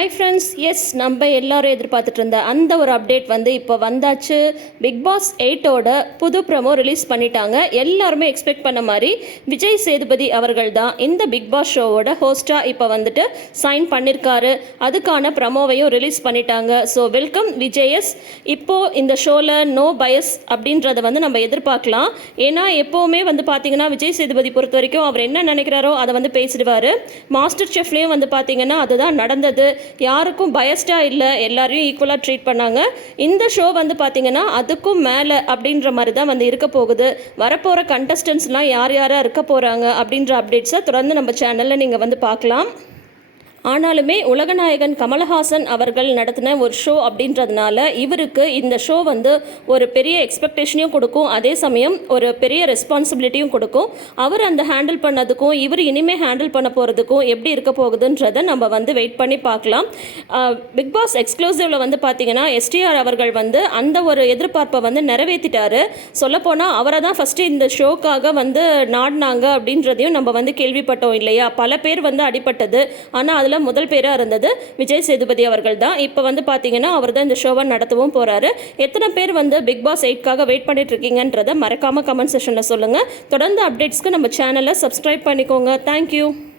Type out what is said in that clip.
Hi friends S நம்ம எல்லோரும் எதிர்பார்த்துட்டு இருந்த அந்த ஒரு அப்டேட் வந்து இப்போ வந்தாச்சு. பிக் பாஸ் எயிட்டோட புது ப்ரமோ ரிலீஸ் பண்ணிட்டாங்க. எல்லாருமே எக்ஸ்பெக்ட் பண்ண மாதிரி விஜய் சேதுபதி அவர்கள் தான் இந்த பிக் பாஸ் ஷோவோட ஹோஸ்ட்டாக இப்போ வந்துட்டு சைன் பண்ணியிருக்காரு அதுக்கான ப்ரமோவையும் ரிலீஸ் பண்ணிட்டாங்க. ஸோ வெல்கம் விஜயஸ். இப்போது இந்த ஷோவில் நோ பயஸ் அப்படின்றத வந்து நம்ம எதிர்பார்க்கலாம். ஏன்னா எப்போவுமே வந்து பார்த்தீங்கன்னா விஜய் சேதுபதி பொறுத்த வரைக்கும் அவர் என்ன நினைக்கிறாரோ அதை வந்து பேசிடுவார். மாஸ்டர் செஃப்லேயும் வந்து பார்த்தீங்கன்னா அதுதான் நடந்தது. யாருக்கும் பயஸ்டாக இல்லை எல்லாரையும் ஈக்குவலாக ட்ரீட் பண்ணாங்க. இந்த ஷோ வந்து பார்த்தீங்கன்னா அதுக்கும் மேலே அப்படின்ற மாதிரி தான் வந்து இருக்க போகுது. வரப்போகிற கண்டஸ்டன்ஸ்லாம் யார் யாராக இருக்க போகிறாங்க அப்படின்ற அப்டேட்ஸை தொடர்ந்து நம்ம சேனலில் நீங்கள் வந்து பார்க்கலாம். ஆனாலுமே உலகநாயகன் கமல்ஹாசன் அவர்கள் நடத்தின ஒரு ஷோ அப்படின்றதுனால இவருக்கு இந்த ஷோ வந்து ஒரு பெரிய எக்ஸ்பெக்டேஷனையும் கொடுக்கும். அதே சமயம் ஒரு பெரிய ரெஸ்பான்சிபிலிட்டியும் கொடுக்கும். அவர் அந்த ஹேண்டில் பண்ணதுக்கும் இவர் இனிமேல் ஹேண்டில் பண்ண போகிறதுக்கும் எப்படி இருக்க போகுதுன்றதை நம்ம வந்து வெயிட் பண்ணி பார்க்கலாம். பிக் பாஸ் எக்ஸ்க்ளூசிவில் வந்து பார்த்தீங்கன்னா எஸ்டிஆர் அவர்கள் வந்து அந்த ஒரு எதிர்பார்ப்பை வந்து நிறைவேற்றிட்டாரு சொல்லப்போனால் அவரை தான் ஃபஸ்ட்டு இந்த ஷோக்காக வந்து நாடினாங்க அப்படின்றதையும் நம்ம வந்து கேள்விப்பட்டோம் இல்லையா? பல பேர் வந்து அடிபட்டது. ஆனால் அதில் முதல் பேராக இருந்தது விஜய் சேதுபதி அவர்கள் தான் இப்போ வந்து பார்த்தீங்கன்னா அவர் தான் இந்த ஷோவை நடத்தவும் போகிறாரு எத்தனை பேர் வந்து பிக் பாஸ் எயிட்காக வெயிட் பண்ணிட்டு இருக்கீங்கன்றதை மறக்காமல் கமெண்ட் செஷனில் சொல்லுங்கள் தொடர்ந்து அப்டேட்ஸ்க்கு நம்ம சேனலை சப்ஸ்கிரைப் பண்ணிக்கோங்க. தேங்க்யூ